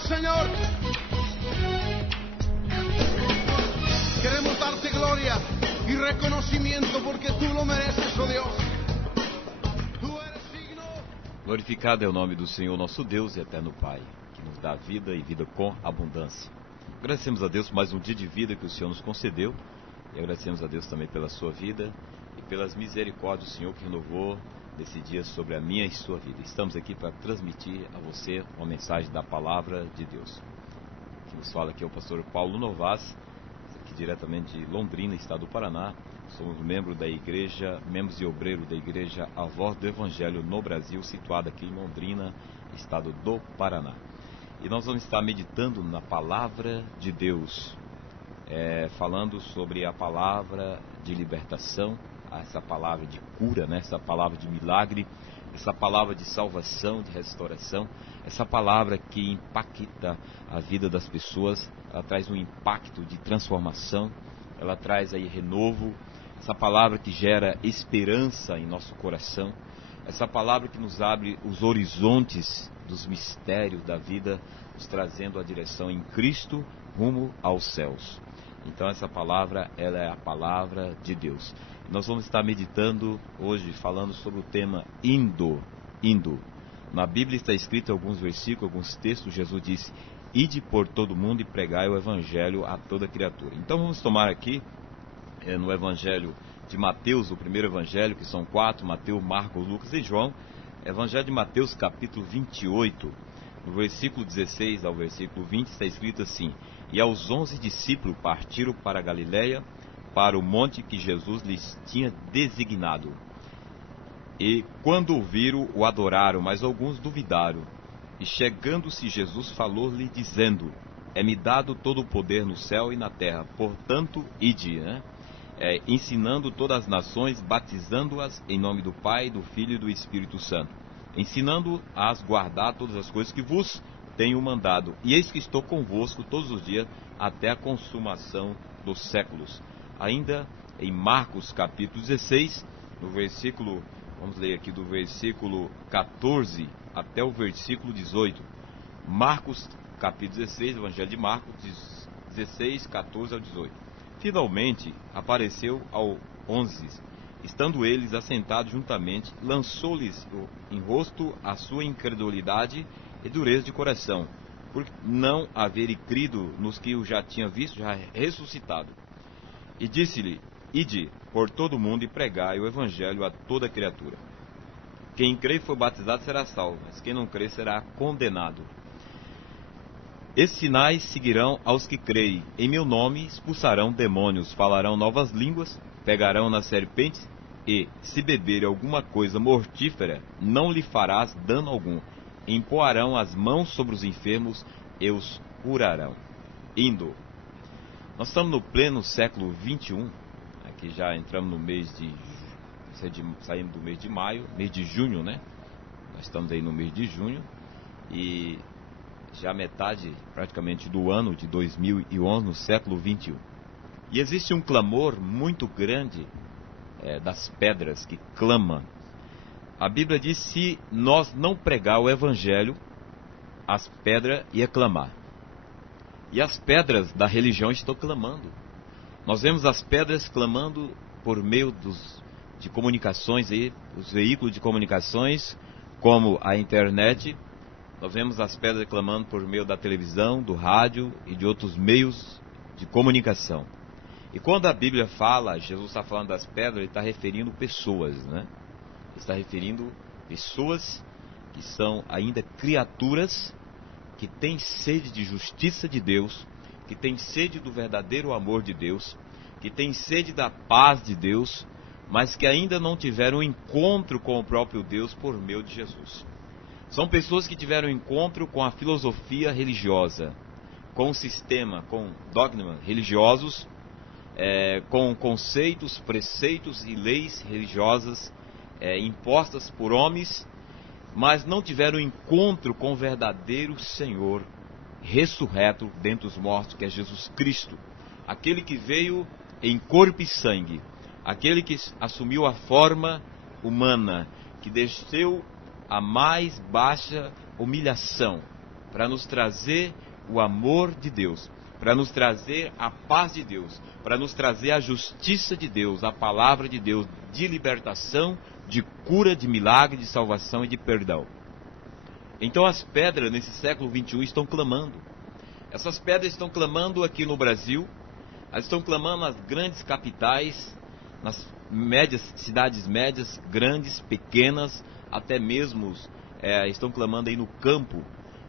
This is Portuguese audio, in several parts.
adoramos, Señor. Queremos darte gloria y reconocimiento porque tú lo mereces, oh Dios. Tú eres digno. Glorificado é o nome do Senhor, nosso Deus e eterno Pai, que nos dá vida e vida com abundância. Agradecemos a Deus por mais um dia de vida que o Senhor nos concedeu e agradecemos a Deus também pela sua vida e pelas misericórdias do Senhor que renovou nesse dia sobre a minha e sua vida. Estamos aqui para transmitir a você uma mensagem da Palavra de Deus. Quem nos fala aqui é o pastor Paulo Novas, aqui diretamente de Londrina, estado do Paraná. Somos membros e obreiros da Igreja A Voz do Evangelho no Brasil, situada aqui em Londrina, estado do Paraná. E nós vamos estar meditando na Palavra de Deus, falando sobre a palavra de libertação, essa palavra de cura, né? Essa palavra de milagre, essa palavra de salvação, de restauração, essa palavra que impacta a vida das pessoas, ela traz um impacto de transformação, ela traz aí renovo, essa palavra que gera esperança em nosso coração, essa palavra que nos abre os horizontes dos mistérios da vida, nos trazendo a direção em Cristo rumo aos céus. Então essa palavra, ela é a palavra de Deus. Nós vamos estar meditando hoje, falando sobre o tema indo. Na Bíblia está escrito alguns versículos, alguns textos. Jesus disse: ide por todo mundo e pregai o Evangelho a toda criatura. Então vamos tomar aqui, no Evangelho de Mateus, o primeiro Evangelho, que são 4, Mateus, Marcos, Lucas e João. Evangelho de Mateus, capítulo 28, no versículo 16 ao versículo 20, está escrito assim: e aos 11 discípulos partiram para a Galiléia, para o monte que Jesus lhes tinha designado. E quando o viram, o adoraram, mas alguns duvidaram. E chegando-se Jesus, falou-lhe dizendo: é-me dado todo o poder no céu e na terra, portanto, ide, ensinando todas as nações, batizando-as em nome do Pai, do Filho e do Espírito Santo, ensinando-as a guardar todas as coisas que vos tenho mandado. E eis que estou convosco todos os dias, até a consumação dos séculos. Ainda em Marcos capítulo 16, no versículo, vamos ler aqui do versículo 14 até o versículo 18. Marcos capítulo 16, Evangelho de Marcos, 16, 14 ao 18. Finalmente apareceu ao 11, estando eles assentados juntamente, lançou-lhes em rosto a sua incredulidade e dureza de coração, por não haverem crido nos que o já tinha visto, já ressuscitado. E disse-lhe: ide por todo o mundo e pregai o Evangelho a toda criatura. Quem crê e for batizado será salvo, mas quem não crê será condenado. Esses sinais seguirão aos que creem. Em meu nome expulsarão demônios, falarão novas línguas, pegarão nas serpentes, e, se beberem alguma coisa mortífera, não lhe farás dano algum. Imporão as mãos sobre os enfermos e os curarão. Indo. Nós estamos no pleno século XXI, aqui já entramos no mês saímos do mês de maio, mês de junho, né? Nós estamos aí no mês de junho e já metade praticamente do ano de 2011, no século XXI. E existe um clamor muito grande das pedras que clamam. A Bíblia diz: se nós não pregar o Evangelho, as pedras iam clamar. E as pedras da religião estão clamando. Nós vemos as pedras clamando por meio de comunicações, os veículos de comunicações, como a internet. Nós vemos as pedras clamando por meio da televisão, do rádio e de outros meios de comunicação. E quando a Bíblia fala, Jesus está falando das pedras, ele está referindo pessoas, né? Ele está referindo pessoas que são ainda criaturas, que têm sede de justiça de Deus, que têm sede do verdadeiro amor de Deus, que têm sede da paz de Deus, mas que ainda não tiveram um encontro com o próprio Deus por meio de Jesus. São pessoas que tiveram um encontro com a filosofia religiosa, com o sistema, com dogmas religiosos, com conceitos, preceitos e leis religiosas impostas por homens, mas não tiveram encontro com o verdadeiro Senhor ressurreto dentre os mortos, que é Jesus Cristo, aquele que veio em corpo e sangue, aquele que assumiu a forma humana, que desceu a mais baixa humilhação, para nos trazer o amor de Deus, para nos trazer a paz de Deus, para nos trazer a justiça de Deus, a palavra de Deus, de libertação, de cura, de milagre, de salvação e de perdão. Então as pedras nesse século XXI estão clamando. Essas pedras estão clamando aqui no Brasil, elas estão clamando nas grandes capitais, nas cidades médias, grandes, pequenas, até mesmo estão clamando aí no campo.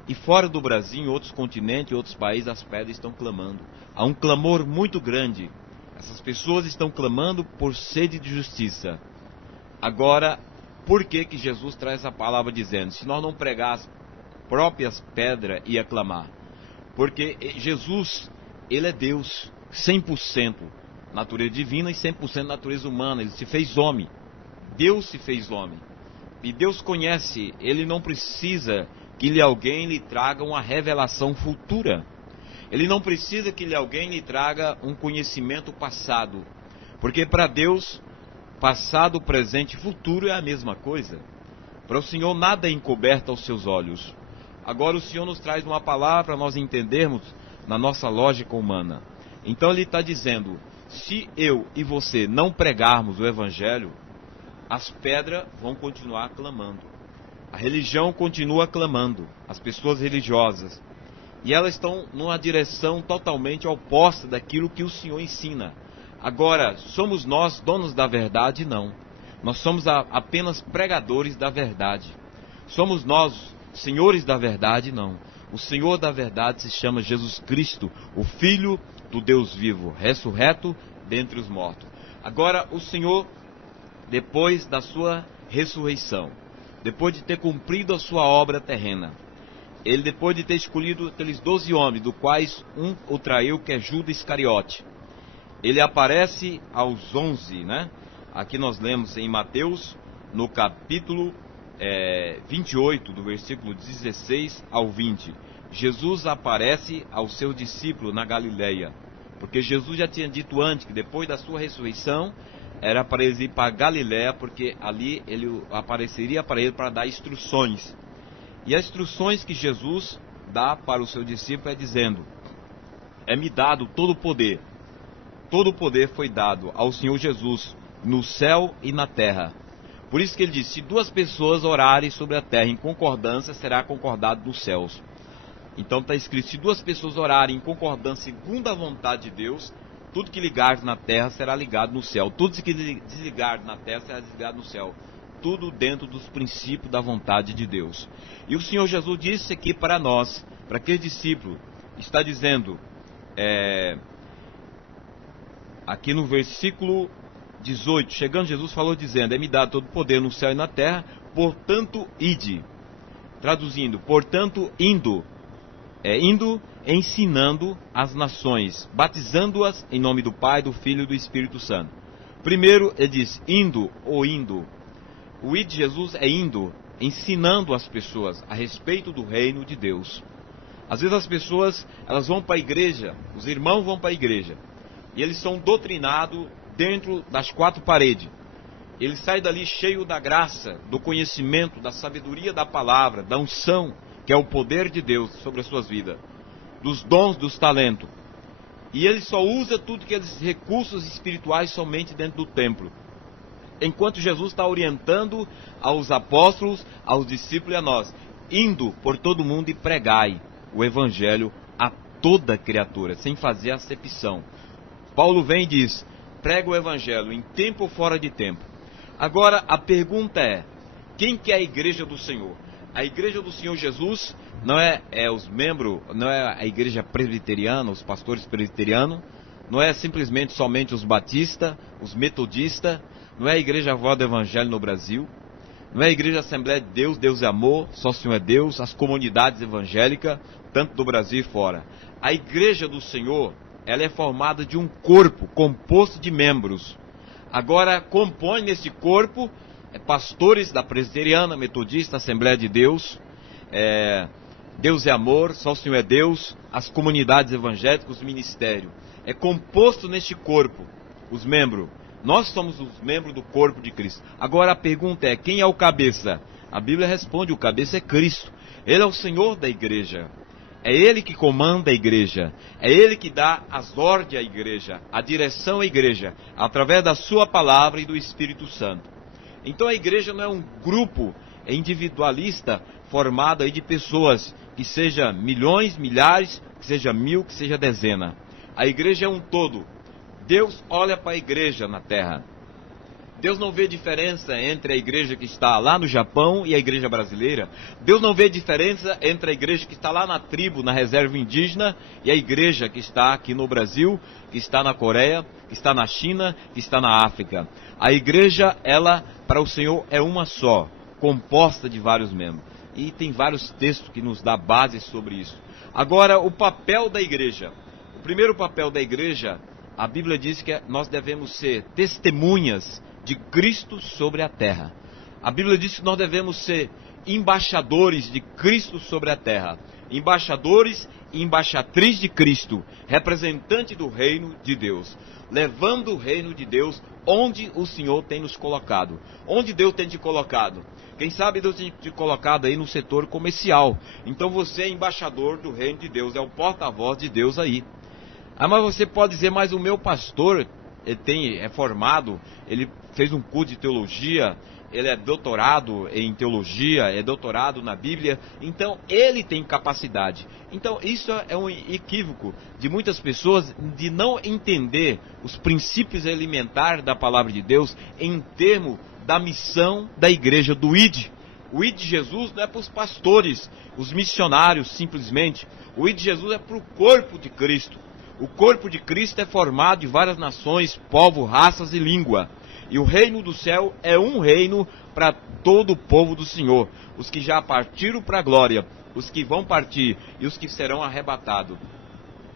E fora do Brasil, em outros continentes, em outros países, as pedras estão clamando. Há um clamor muito grande. Essas pessoas estão clamando por sede de justiça. Agora, por que Jesus traz a palavra dizendo, se nós não pregar as próprias pedras, ia clamar? Porque Jesus, ele é Deus, 100% natureza divina e 100% natureza humana. Ele se fez homem. Deus se fez homem. E Deus conhece, ele não precisa que alguém lhe traga uma revelação futura. Ele não precisa que alguém lhe traga um conhecimento passado. Porque para Deus, passado, presente e futuro é a mesma coisa. Para o Senhor nada é encoberto aos seus olhos. Agora o Senhor nos traz uma palavra para nós entendermos na nossa lógica humana. Então ele está dizendo, se eu e você não pregarmos o Evangelho, as pedras vão continuar clamando. A religião continua clamando, as pessoas religiosas. E elas estão numa direção totalmente oposta daquilo que o Senhor ensina. Agora, somos nós donos da verdade? Não. Nós somos apenas pregadores da verdade. Somos nós senhores da verdade? Não. O Senhor da verdade se chama Jesus Cristo, o Filho do Deus vivo, ressurreto dentre os mortos. Agora, o Senhor, depois da sua ressurreição, depois de ter cumprido a sua obra terrena, ele, depois de ter escolhido aqueles 12 homens, do quais um o traiu, que é Judas Iscariote, ele aparece aos 11, né? Aqui nós lemos em Mateus, no capítulo 28, do versículo 16 ao 20. Jesus aparece aos seus discípulos na Galileia, porque Jesus já tinha dito antes que depois da sua ressurreição era para eles ir para Galileia, porque ali ele apareceria para ele para dar instruções. E as instruções que Jesus dá para o seu discípulo é dizendo, é-me dado todo o poder foi dado ao Senhor Jesus, no céu e na terra. Por isso que ele diz, se duas pessoas orarem sobre a terra em concordância, será concordado nos céus. Então está escrito, se duas pessoas orarem em concordância segundo a vontade de Deus, tudo que ligar na terra será ligado no céu. Tudo que desligar na terra será desligado no céu. Tudo dentro dos princípios da vontade de Deus. E o Senhor Jesus disse aqui para nós, para aquele discípulo, está dizendo, aqui no versículo 18, chegando Jesus falou dizendo, é-me dado todo o poder no céu e na terra, portanto ide. Traduzindo, portanto indo ensinando as nações, batizando-as em nome do Pai, do Filho e do Espírito Santo. Primeiro ele diz, indo. O ir de Jesus é indo, ensinando as pessoas a respeito do reino de Deus. Às vezes as pessoas, elas vão para a igreja, os irmãos vão para a igreja, e eles são doutrinados dentro das quatro paredes. Eles saem dali cheio da graça, do conhecimento, da sabedoria da palavra, da unção, que é o poder de Deus sobre as suas vidas, dos dons, dos talentos. E ele só usa tudo aqueles recursos espirituais somente dentro do templo. Enquanto Jesus está orientando aos apóstolos, aos discípulos e a nós, indo por todo mundo e pregai o evangelho a toda criatura, sem fazer acepção. Paulo vem e diz, prega o evangelho em tempo ou fora de tempo. Agora a pergunta é, quem que é a igreja do Senhor? A igreja do Senhor Jesus não é os membros, não é a igreja presbiteriana, os pastores presbiterianos, não é simplesmente somente os batistas, os metodistas, não é a igreja Voz do Evangelho no Brasil, não é a igreja Assembleia de Deus, Deus é amor, só o Senhor é Deus, as comunidades evangélicas, tanto do Brasil e fora. A igreja do Senhor, ela é formada de um corpo composto de membros. Agora compõe nesse corpo pastores da presbiteriana, metodista, Assembleia de Deus, Deus é amor, só o Senhor é Deus, as comunidades evangélicas, os ministérios. É composto neste corpo, os membros, Nós somos os membros do corpo de Cristo. Agora a pergunta é, quem é o cabeça? A Bíblia responde, o cabeça é Cristo. Ele é o Senhor da igreja. É Ele que comanda a igreja. É Ele que dá as ordens à igreja, a direção à igreja, através da sua palavra e do Espírito Santo. Então a igreja não é um grupo individualista formado aí de pessoas, que seja milhões, milhares, que seja mil, que seja dezena. A igreja é um todo. Deus olha para a igreja na terra. Deus não vê diferença entre a igreja que está lá no Japão e a igreja brasileira. Deus não vê diferença entre a igreja que está lá na tribo, na reserva indígena, e a igreja que está aqui no Brasil, que está na Coreia, que está na China, que está na África. A igreja, ela, para o Senhor, é uma só, composta de vários membros. E tem vários textos que nos dão base sobre isso. Agora, o papel da igreja. O primeiro papel da igreja, a Bíblia diz que nós devemos ser testemunhas de Cristo sobre a terra. A Bíblia diz que nós devemos ser embaixadores de Cristo sobre a terra. Embaixadores e embaixatriz de Cristo, representante do reino de Deus, levando o reino de Deus onde o Senhor tem nos colocado. Onde Deus tem te colocado? Quem sabe Deus tem te colocado aí no setor comercial. Então você é embaixador do reino de Deus, é o porta-voz de Deus aí. Ah, mas você pode dizer, mas o meu pastor é formado, ele fez um curso de teologia, ele é doutorado em teologia, é doutorado na Bíblia, então ele tem capacidade. Então isso é um equívoco de muitas pessoas de não entender os princípios elementares da palavra de Deus em termos da missão da igreja, do ID. O ID de Jesus não é para os pastores, os missionários simplesmente. O ID de Jesus é para o corpo de Cristo. O corpo de Cristo é formado de várias nações, povos, raças e língua. E o reino do céu é um reino para todo o povo do Senhor. Os que já partiram para a glória, os que vão partir e os que serão arrebatados.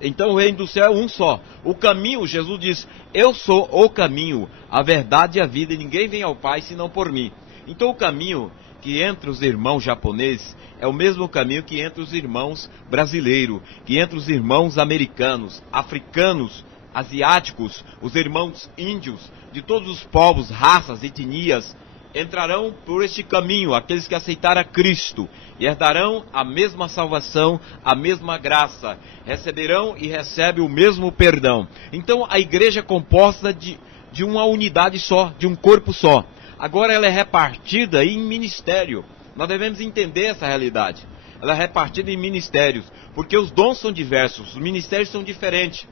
Então o reino do céu é um só. O caminho, Jesus diz, eu sou o caminho, a verdade e a vida, e ninguém vem ao Pai senão por mim. Então o caminho que entre os irmãos japoneses é o mesmo caminho que entre os irmãos brasileiros, que entre os irmãos americanos, africanos, asiáticos, os irmãos índios, de todos os povos, raças, etnias, entrarão por este caminho, aqueles que aceitaram a Cristo, e herdarão a mesma salvação, a mesma graça, receberão e recebem o mesmo perdão. Então a igreja é composta de uma unidade só, de um corpo só. Agora ela é repartida em ministério. Nós devemos entender essa realidade. Ela é repartida em ministérios, porque os dons são diversos, os ministérios são diferentes.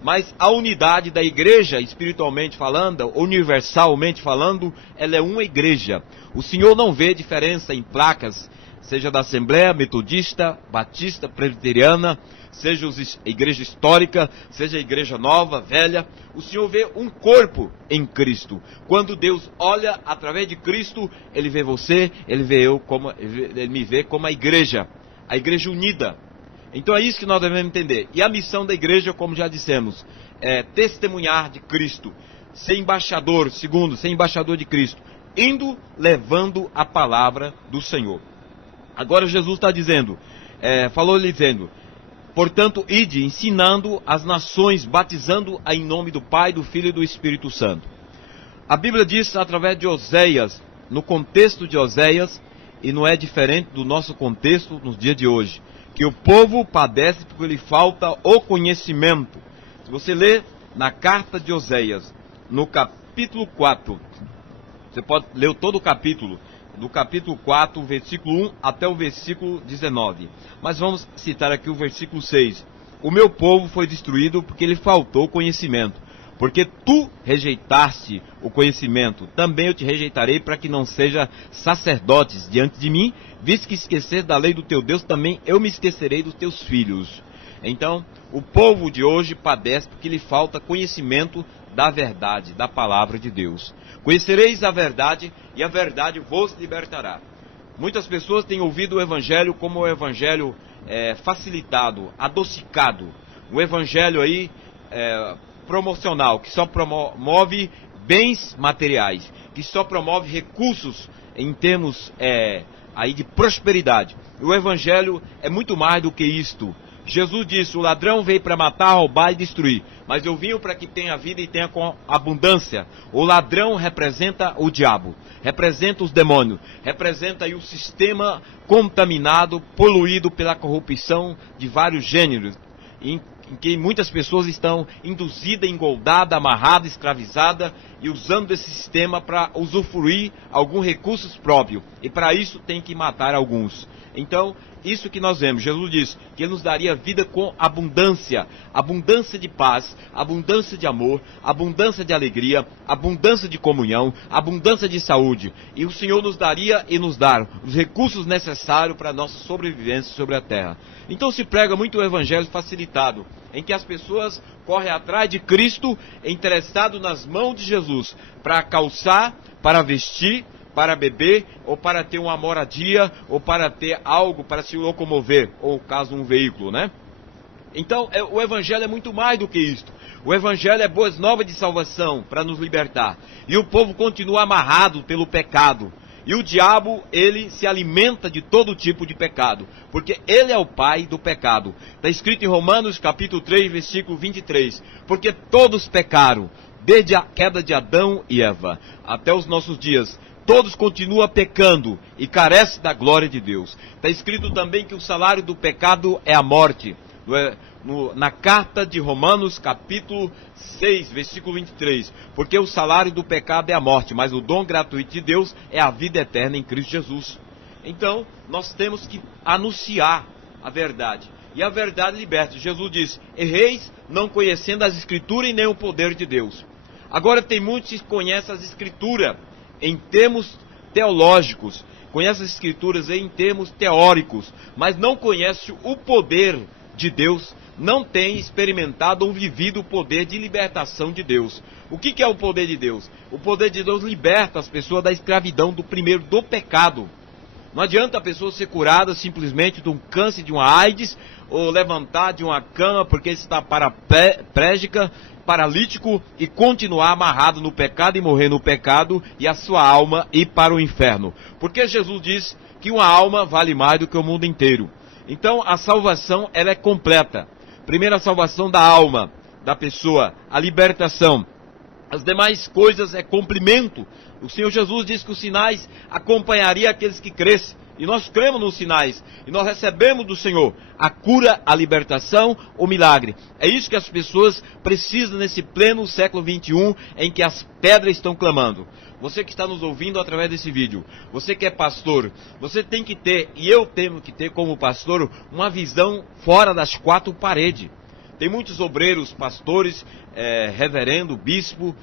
Mas a unidade da igreja, espiritualmente falando, universalmente falando, ela é uma igreja. O Senhor não vê diferença em placas, seja da Assembleia Metodista, Batista, Presbiteriana, seja a igreja histórica, seja a igreja nova, velha. O Senhor vê um corpo em Cristo. Quando Deus olha através de Cristo, Ele vê você, Ele me vê como a igreja unida. Então é isso que nós devemos entender. E a missão da igreja, como já dissemos, é testemunhar de Cristo, ser embaixador, ser embaixador de Cristo, indo, levando a palavra do Senhor. Agora Jesus está dizendo, dizendo, portanto, ide, ensinando as nações, batizando em nome do Pai, do Filho e do Espírito Santo. A Bíblia diz, através de Oséias, no contexto de Oséias, e não é diferente do nosso contexto nos dias de hoje, que o povo padece porque lhe falta o conhecimento. Se você ler na carta de Oséias, no capítulo 4, você pode ler todo o capítulo, do capítulo 4, versículo 1 até o versículo 19. Mas vamos citar aqui o versículo 6. O meu povo foi destruído porque lhe faltou conhecimento. Porque tu rejeitaste o conhecimento, também eu te rejeitarei para que não seja sacerdotes diante de mim, visto que esquecer da lei do teu Deus, também eu me esquecerei dos teus filhos. Então, o povo de hoje padece porque lhe falta conhecimento da verdade, da palavra de Deus. Conhecereis a verdade e a verdade vos libertará. Muitas pessoas têm ouvido o evangelho como o evangelho facilitado, adocicado. O evangelho aí promocional, que só promove bens materiais, que só promove recursos em termos aí de prosperidade. O evangelho é muito mais do que isto. Jesus disse: o ladrão veio para matar, roubar e destruir, mas eu vim para que tenha vida e tenha com abundância. O ladrão representa o diabo, representa os demônios, representa aí o sistema contaminado, poluído pela corrupção de vários gêneros, em que muitas pessoas estão induzidas, engoldadas, amarradas, escravizadas e usando esse sistema para usufruir alguns recursos próprios. E para isso tem que matar alguns. Então, isso que nós vemos, Jesus diz que Ele nos daria vida com abundância, abundância de paz, abundância de amor, abundância de alegria, abundância de comunhão, abundância de saúde. E o Senhor nos daria e nos dá os recursos necessários para a nossa sobrevivência sobre a terra. Então se prega muito o evangelho facilitado, em que as pessoas correm atrás de Cristo, interessado nas mãos de Jesus, para calçar, para vestir, para beber, ou para ter uma moradia, ou para ter algo para se locomover, ou caso um veículo, né? Então, o Evangelho é muito mais do que isto. O Evangelho é boas novas de salvação para nos libertar. E o povo continua amarrado pelo pecado. E o diabo, ele se alimenta de todo tipo de pecado, porque ele é o pai do pecado. Está escrito em Romanos capítulo 3, versículo 23. Porque todos pecaram, desde a queda de Adão e Eva, até os nossos dias. Todos continuam pecando e carecem da glória de Deus. Está escrito também que o salário do pecado é a morte. Na carta de Romanos, capítulo 6, versículo 23. Porque o salário do pecado é a morte, mas o dom gratuito de Deus é a vida eterna em Cristo Jesus. Então, nós temos que anunciar a verdade. E a verdade liberta. Jesus diz: erreis não conhecendo as Escrituras e nem o poder de Deus. Agora tem muitos que conhecem as Escrituras em termos teológicos, conhece as Escrituras em termos teóricos, mas não conhece o poder de Deus, não tem experimentado ou vivido o poder de libertação de Deus. O que é o poder de Deus? O poder de Deus liberta as pessoas da escravidão do pecado. Não adianta a pessoa ser curada simplesmente de um câncer, de uma AIDS, ou levantar de uma cama porque está paraplégica, paralítico, e continuar amarrado no pecado e morrer no pecado, e a sua alma ir para o inferno. Porque Jesus diz que uma alma vale mais do que o mundo inteiro. Então a salvação, ela é completa. Primeiro, a salvação da alma, da pessoa, a libertação. As demais coisas é complemento. O Senhor Jesus disse que os sinais acompanhariam aqueles que crescem. E nós cremos nos sinais. E nós recebemos do Senhor a cura, a libertação, o milagre. É isso que as pessoas precisam nesse pleno século 21, em que as pedras estão clamando. Você que está nos ouvindo através desse vídeo, você que é pastor, você tem que ter, e eu tenho que ter como pastor, uma visão fora das quatro paredes. Tem muitos obreiros, pastores, reverendo, bispo,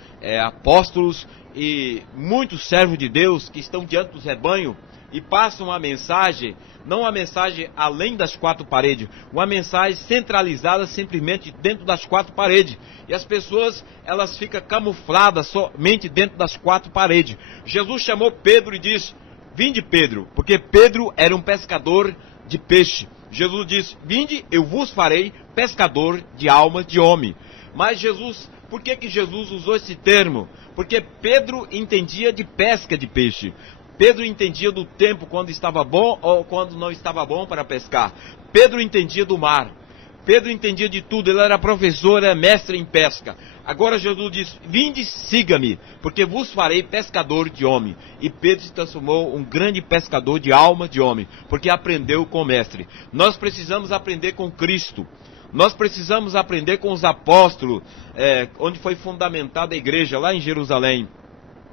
apóstolos e muitos servos de Deus que estão diante dos rebanhos e passam uma mensagem, não uma mensagem além das quatro paredes, uma mensagem centralizada simplesmente dentro das quatro paredes. E as pessoas, elas ficam camufladas somente dentro das quatro paredes. Jesus chamou Pedro e disse: vinde, Pedro, porque Pedro era um pescador de peixe. Jesus disse: vinde, eu vos farei pescador de almas de homem. Mas Jesus, por que Jesus usou esse termo? Porque Pedro entendia de pesca de peixe. Pedro entendia do tempo, quando estava bom ou quando não estava bom para pescar. Pedro entendia do mar. Pedro entendia de tudo, ele era professor, era mestre em pesca. Agora Jesus diz: vinde, siga-me, porque vos farei pescador de homem. E Pedro se transformou um grande pescador de alma de homem, porque aprendeu com o mestre. Nós precisamos aprender com Cristo. Nós precisamos aprender com os apóstolos, onde foi fundamentada a igreja, lá em Jerusalém.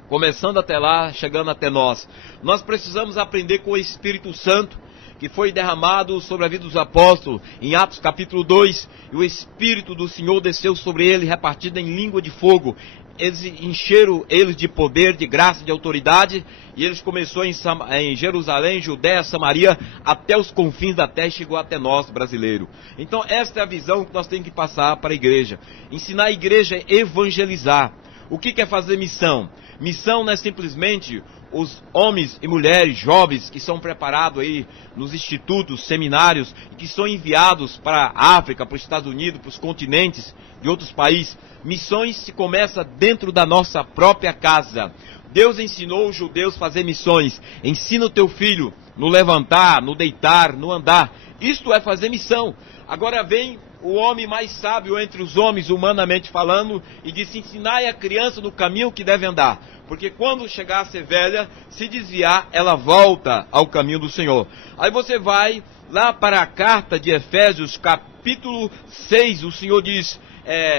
Começando até lá, chegando até nós. Nós precisamos aprender com o Espírito Santo, que foi derramado sobre a vida dos apóstolos, em Atos capítulo 2, e o Espírito do Senhor desceu sobre ele, repartido em língua de fogo. Eles encheram eles de poder, de graça, de autoridade, e eles começaram em Jerusalém, Judéia, Samaria, até os confins da terra, e chegou até nós, brasileiros. Então esta é a visão que nós temos que passar para a igreja. Ensinar a igreja a evangelizar. O que é fazer missão? Missão não é simplesmente os homens e mulheres jovens que são preparados aí nos institutos, seminários, que são enviados para a África, para os Estados Unidos, para os continentes de outros países. Missões se começa dentro da nossa própria casa. Deus ensinou os judeus a fazer missões. Ensina o teu filho no levantar, no deitar, no andar. Isto é fazer missão. Agora vem o homem mais sábio entre os homens, humanamente falando, e disse: ensinai a criança no caminho que deve andar, porque quando chegar a ser velha, se desviar, ela volta ao caminho do Senhor. Aí você vai lá para a carta de Efésios, capítulo 6, o Senhor diz,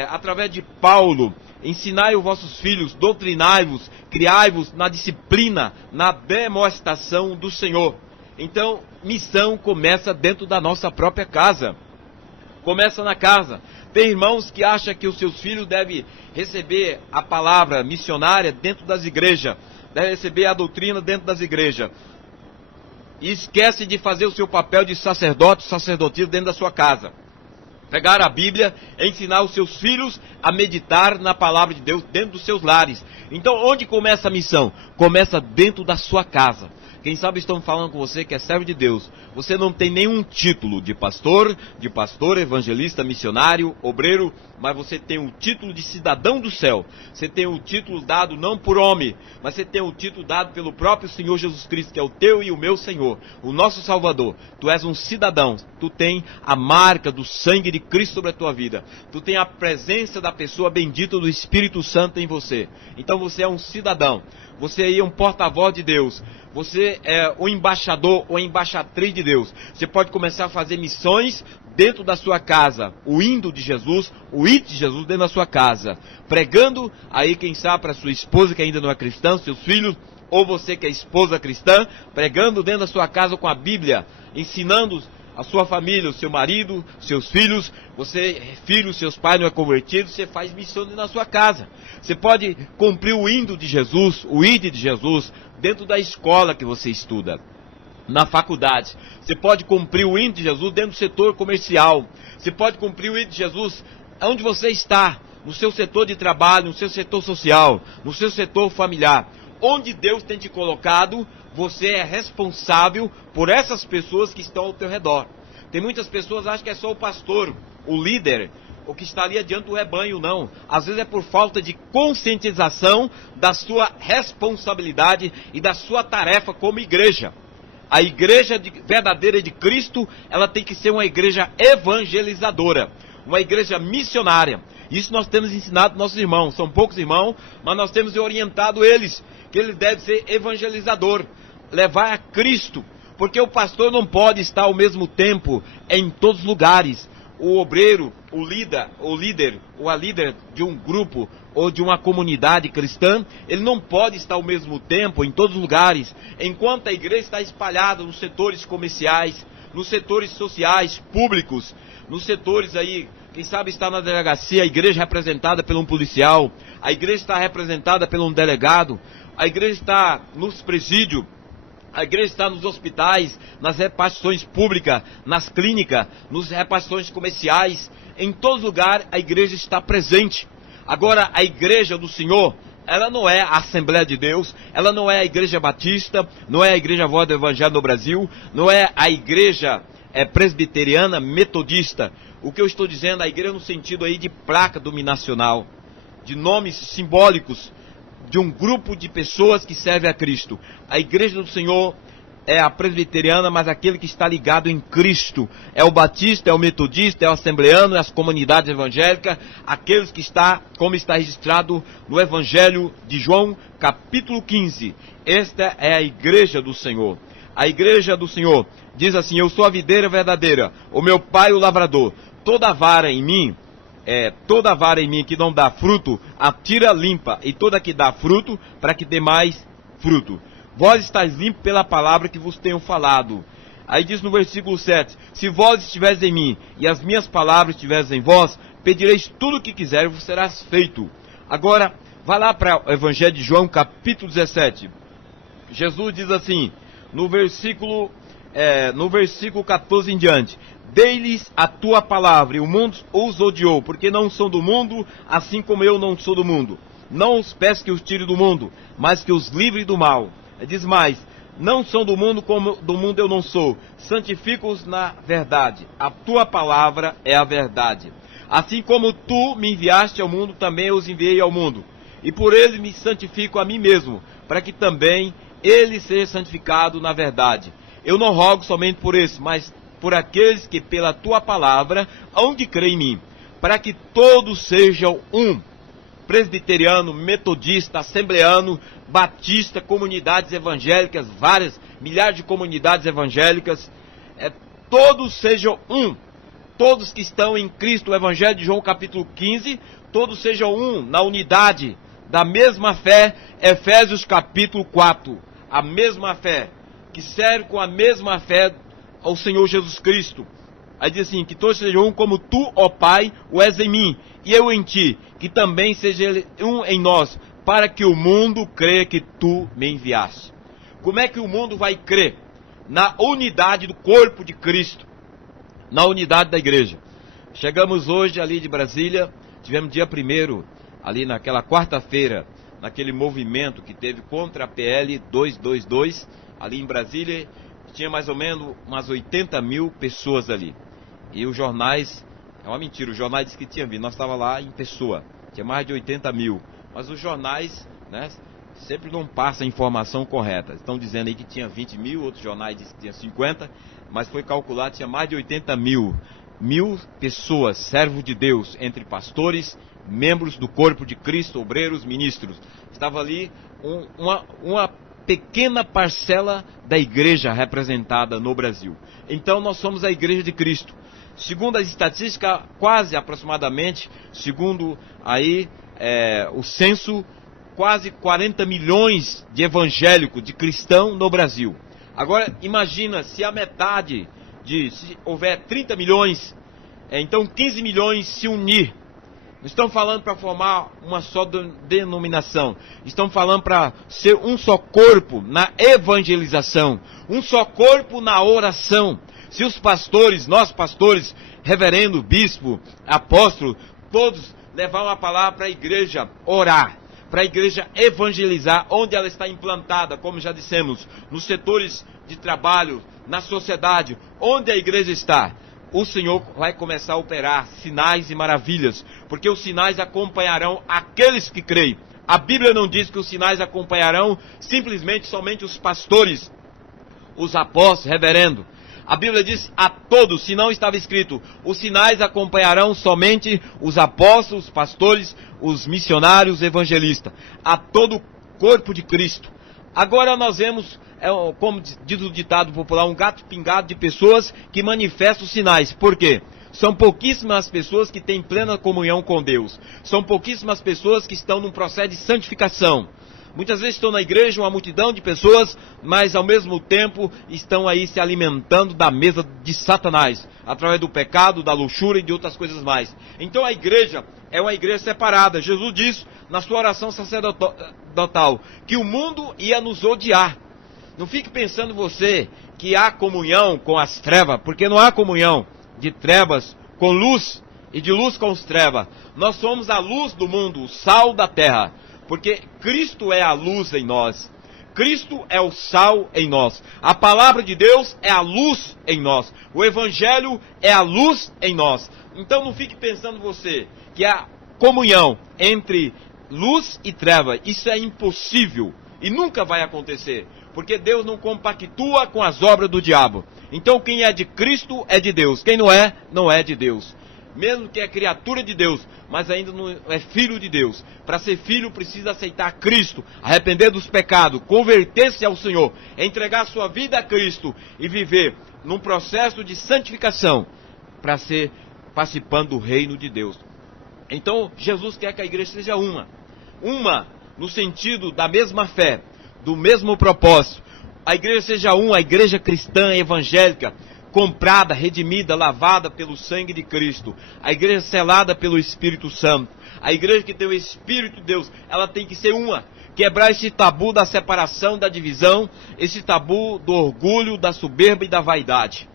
através de Paulo: ensinai os vossos filhos, doutrinai-vos, criai-vos na disciplina, na demonstração do Senhor. Então, missão começa dentro da nossa própria casa. Começa na casa. Tem irmãos que acham que os seus filhos devem receber a palavra missionária dentro das igrejas, devem receber a doutrina dentro das igrejas, e esquece de fazer o seu papel de sacerdote, sacerdotisa dentro da sua casa. Pegar a Bíblia e ensinar os seus filhos a meditar na palavra de Deus dentro dos seus lares. Então, onde começa a missão? Começa dentro da sua casa. Quem sabe estão falando com você que é servo de Deus. Você não tem nenhum título de pastor, evangelista, missionário, obreiro, mas você tem o título de cidadão do céu. Você tem o título dado não por homem, mas você tem o título dado pelo próprio Senhor Jesus Cristo, que é o teu e o meu Senhor, o nosso Salvador. Tu és um cidadão, tu tem a marca do sangue de Cristo sobre a tua vida. Tu tem a presença da pessoa bendita do Espírito Santo em você. Então você é um cidadão. Você é um porta-voz de Deus. Você é um embaixador ou embaixatriz de Deus. Você pode começar a fazer missões dentro da sua casa. O indo de Jesus, o ir de Jesus dentro da sua casa. Pregando aí, quem sabe, para sua esposa que ainda não é cristã, seus filhos, ou você que é esposa cristã, pregando dentro da sua casa com a Bíblia, ensinando a sua família, o seu marido, seus filhos. Você, filho, seus pais não é convertido, você faz missão na sua casa. Você pode cumprir o indo de Jesus, o ide de Jesus, dentro da escola que você estuda, na faculdade. Você pode cumprir o indo de Jesus dentro do setor comercial. Você pode cumprir o indo de Jesus onde você está, no seu setor de trabalho, no seu setor social, no seu setor familiar. Onde Deus tem te colocado, você é responsável por essas pessoas que estão ao teu redor. Tem muitas pessoas que acham que é só o pastor, o líder, o que está ali adiante do rebanho. Não. Às vezes é por falta de conscientização da sua responsabilidade e da sua tarefa como igreja. A igreja verdadeira de Cristo, ela tem que ser uma igreja evangelizadora, uma igreja missionária. Isso nós temos ensinado nossos irmãos. São poucos irmãos, mas nós temos orientado eles, que eles devem ser evangelizador, levar a Cristo, porque o pastor não pode estar ao mesmo tempo em todos os lugares. O obreiro, o líder de um grupo ou de uma comunidade cristã, ele não pode estar ao mesmo tempo em todos os lugares, enquanto a igreja está espalhada nos setores comerciais, nos setores sociais, públicos, nos setores aí, quem sabe está na delegacia, a igreja representada por um policial, a igreja está representada por um delegado, a igreja está nos presídios, a igreja está nos hospitais, nas repartições públicas, nas clínicas, nas repartições comerciais. Em todo lugar a igreja está presente. Agora, a igreja do Senhor, ela não é a Assembleia de Deus, ela não é a Igreja Batista, não é a Igreja Voz do Evangelho no Brasil, não é a Igreja presbiteriana, metodista. O que eu estou dizendo, a igreja no sentido aí de placa dominacional, de nomes simbólicos, de um grupo de pessoas que servem a Cristo. A igreja do Senhor é a presbiteriana, mas aquele que está ligado em Cristo. É o batista, é o metodista, é o assembleano, é as comunidades evangélicas, aqueles que está, como está registrado no Evangelho de João, capítulo 15. Esta é a igreja do Senhor. A igreja do Senhor diz assim: eu sou a videira verdadeira, o meu pai o lavrador. Toda vara em mim que não dá fruto, atira limpa, e toda que dá fruto, para que dê mais fruto. Vós estáis limpos pela palavra que vos tenho falado. Aí diz no versículo 7, se vós estiveres em mim, e as minhas palavras estiveres em vós, pedireis tudo o que quiser, e vos serás feito. Agora, vai lá para o Evangelho de João, capítulo 17. Jesus diz assim, no versículo 14 em diante: dei-lhes a tua palavra, e o mundo os odiou, porque não são do mundo, assim como eu não sou do mundo. Não os peço que os tire do mundo, mas que os livre do mal. Diz mais: não são do mundo, como do mundo eu não sou. Santifica-os na verdade. A tua palavra é a verdade. Assim como tu me enviaste ao mundo, também eu os enviei ao mundo. E por ele me santifico a mim mesmo, para que também ele seja santificado na verdade. Eu não rogo somente por esse, mas por aqueles que pela tua palavra hão de crer em mim, para que todos sejam um. Presbiteriano, metodista, assembleano, batista, comunidades evangélicas, milhares de comunidades evangélicas, todos sejam um. Todos que estão em Cristo, o Evangelho de João capítulo 15, todos sejam um, na unidade da mesma fé, Efésios capítulo 4, a mesma fé, que serve com a mesma fé ao Senhor Jesus Cristo. Aí diz assim, que todos sejam um como tu, ó Pai, o és em mim, e eu em ti, que também seja ele um em nós, para que o mundo creia que tu me enviaste. Como é que o mundo vai crer? Na unidade do corpo de Cristo, na unidade da igreja. Chegamos hoje ali de Brasília, tivemos dia 1º, ali naquela quarta-feira, naquele movimento que teve contra a PL 222, ali em Brasília, tinha mais ou menos umas 80 mil pessoas ali. E os jornais, é uma mentira, os jornais disseram que tinha vindo, nós estávamos lá em pessoa, tinha mais de 80 mil. Mas os jornais, né, sempre não passam a informação correta. Estão dizendo aí que tinha 20 mil, outros jornais dizem que tinha 50, mas foi calculado que tinha mais de 80 mil pessoas, servos de Deus, entre pastores, membros do corpo de Cristo, obreiros, ministros. Estava ali uma pequena parcela da igreja representada no Brasil. Então nós somos a igreja de Cristo. Segundo as estatísticas, quase aproximadamente, segundo aí o censo, quase 40 milhões de evangélicos, de cristãos no Brasil. Agora imagina se a metade, se houver 30 milhões, então 15 milhões se unir. Não estão falando para formar uma só denominação. Estão falando para ser um só corpo na evangelização. Um só corpo na oração. Se os pastores, nós pastores, reverendo, bispo, apóstolo, todos levar uma palavra para a igreja orar, para a igreja evangelizar onde ela está implantada, como já dissemos, nos setores de trabalho, na sociedade, onde a igreja está. O Senhor vai começar a operar sinais e maravilhas, porque os sinais acompanharão aqueles que creem. A Bíblia não diz que os sinais acompanharão simplesmente somente os pastores, os apóstolos, reverendo. A Bíblia diz a todos, se não estava escrito, os sinais acompanharão somente os apóstolos, os pastores, os missionários, os evangelistas, a todo o corpo de Cristo. Agora nós vemos, como diz o ditado popular, um gato pingado de pessoas que manifestam os sinais. Por quê? São pouquíssimas pessoas que têm plena comunhão com Deus. São pouquíssimas pessoas que estão num processo de santificação. Muitas vezes estão na igreja uma multidão de pessoas, mas ao mesmo tempo estão aí se alimentando da mesa de Satanás, através do pecado, da luxúria e de outras coisas mais. Então a igreja é uma igreja separada. Jesus diz na sua oração sacerdotal que o mundo ia nos odiar. Não fique pensando você que há comunhão com as trevas, porque não há comunhão de trevas com luz e de luz com as trevas. Nós somos a luz do mundo, o sal da terra. Porque Cristo é a luz em nós. Cristo é o sal em nós. A palavra de Deus é a luz em nós. O Evangelho é a luz em nós. Então não fique pensando você que a comunhão entre luz e treva, isso é impossível e nunca vai acontecer. Porque Deus não compactua com as obras do diabo. Então quem é de Cristo é de Deus. Quem não é, não é de Deus. Mesmo que é criatura de Deus, mas ainda não é filho de Deus. Para ser filho precisa aceitar Cristo, arrepender dos pecados, converter-se ao Senhor, entregar sua vida a Cristo e viver num processo de santificação para ser participando do reino de Deus. Então Jesus quer que a igreja seja uma no sentido da mesma fé, do mesmo propósito. A igreja seja uma, a igreja cristã evangélica, comprada, redimida, lavada pelo sangue de Cristo. A igreja selada pelo Espírito Santo. A igreja que tem o Espírito de Deus, ela tem que ser uma. Quebrar esse tabu da separação, da divisão, esse tabu do orgulho, da soberba e da vaidade.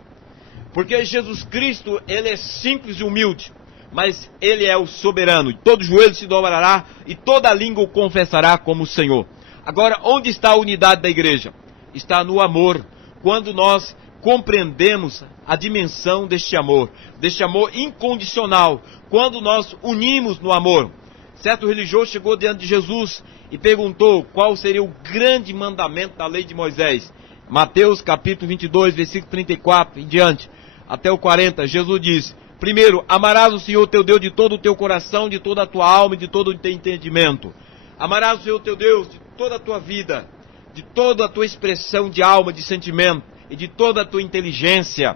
Porque Jesus Cristo, ele é simples e humilde, mas ele é o soberano. E todo joelho se dobrará e toda língua o confessará como o Senhor. Agora, onde está a unidade da igreja? Está no amor. Quando nós compreendemos a dimensão deste amor incondicional, quando nós unimos no amor. Certo religioso chegou diante de Jesus e perguntou qual seria o grande mandamento da lei de Moisés. Mateus capítulo 22, versículo 34 em diante. até o 40, Jesus diz: primeiro, amarás o Senhor teu Deus de todo o teu coração, de toda a tua alma e de todo o teu entendimento. Amarás o Senhor teu Deus de toda a tua vida, de toda a tua expressão de alma, de sentimento e de toda a tua inteligência.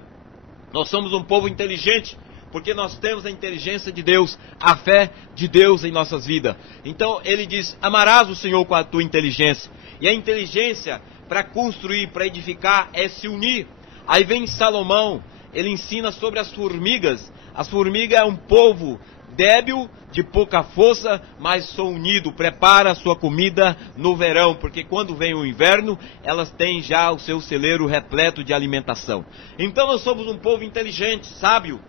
Nós somos um povo inteligente, porque nós temos a inteligência de Deus, a fé de Deus em nossas vidas. Então ele diz: amarás o Senhor com a tua inteligência. E a inteligência para construir, para edificar, é se unir. Aí vem Salomão, ele ensina sobre as formigas. As formigas é um povo débil, de pouca força, mas são unido, prepara a sua comida no verão, porque quando vem o inverno, elas têm já o seu celeiro repleto de alimentação. Então nós somos um povo inteligente, sábio.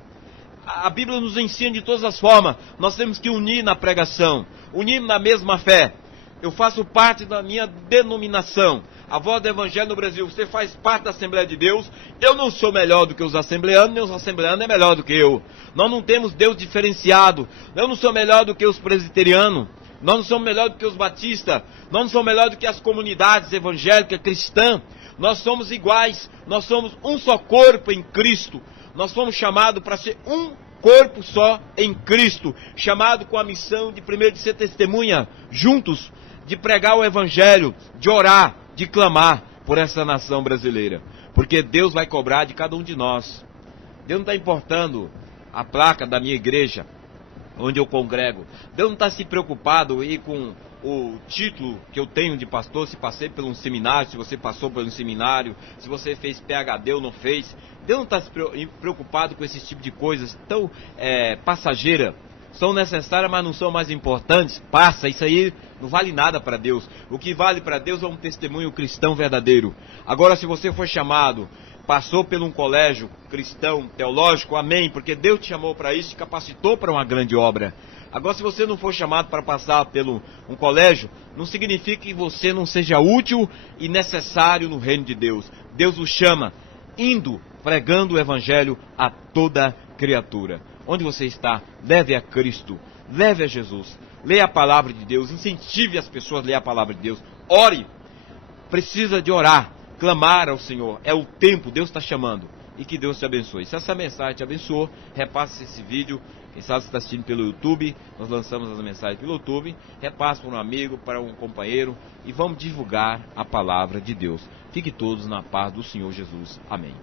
A Bíblia nos ensina de todas as formas. Nós temos que unir na pregação, unir na mesma fé. Eu faço parte da minha denominação, a Voz do Evangelho no Brasil. Você faz parte da Assembleia de Deus. Eu não sou melhor do que os assembleanos, nem os assembleanos é melhor do que eu. Nós não temos Deus diferenciado. Eu não sou melhor do que os presbiterianos. Nós não somos melhor do que os batistas. Nós não somos melhor do que as comunidades evangélicas cristãs. Nós somos iguais. Nós somos um só corpo em Cristo. Nós fomos chamados para ser um corpo só em Cristo. Chamado com a missão de primeiro de ser testemunha juntos, de pregar o Evangelho, de orar, de clamar por essa nação brasileira. Porque Deus vai cobrar de cada um de nós. Deus não está importando a placa da minha igreja, onde eu congrego. Deus não está se preocupado aí com o título que eu tenho de pastor, se passei por um seminário, se você passou por um seminário, se você fez PhD ou não fez. Deus não está se preocupado com esse tipo de coisas tão passageira. São necessárias, mas não são mais importantes. Passa, isso aí não vale nada para Deus. O que vale para Deus é um testemunho cristão verdadeiro. Agora, se você foi chamado, passou por um colégio cristão, teológico, amém, porque Deus te chamou para isso, te capacitou para uma grande obra. Agora, se você não for chamado para passar pelo um colégio, não significa que você não seja útil e necessário no reino de Deus. Deus o chama, indo, pregando o Evangelho a toda criatura. Onde você está, leve a Cristo, leve a Jesus, leia a palavra de Deus, incentive as pessoas a ler a palavra de Deus, ore, precisa de orar, clamar ao Senhor, é o tempo, Deus está chamando, e que Deus te abençoe. Se essa mensagem te abençoou, repasse esse vídeo, quem sabe você está assistindo pelo YouTube, nós lançamos as mensagens pelo YouTube, repasse para um amigo, para um companheiro, e vamos divulgar a palavra de Deus. Fique todos na paz do Senhor Jesus. Amém.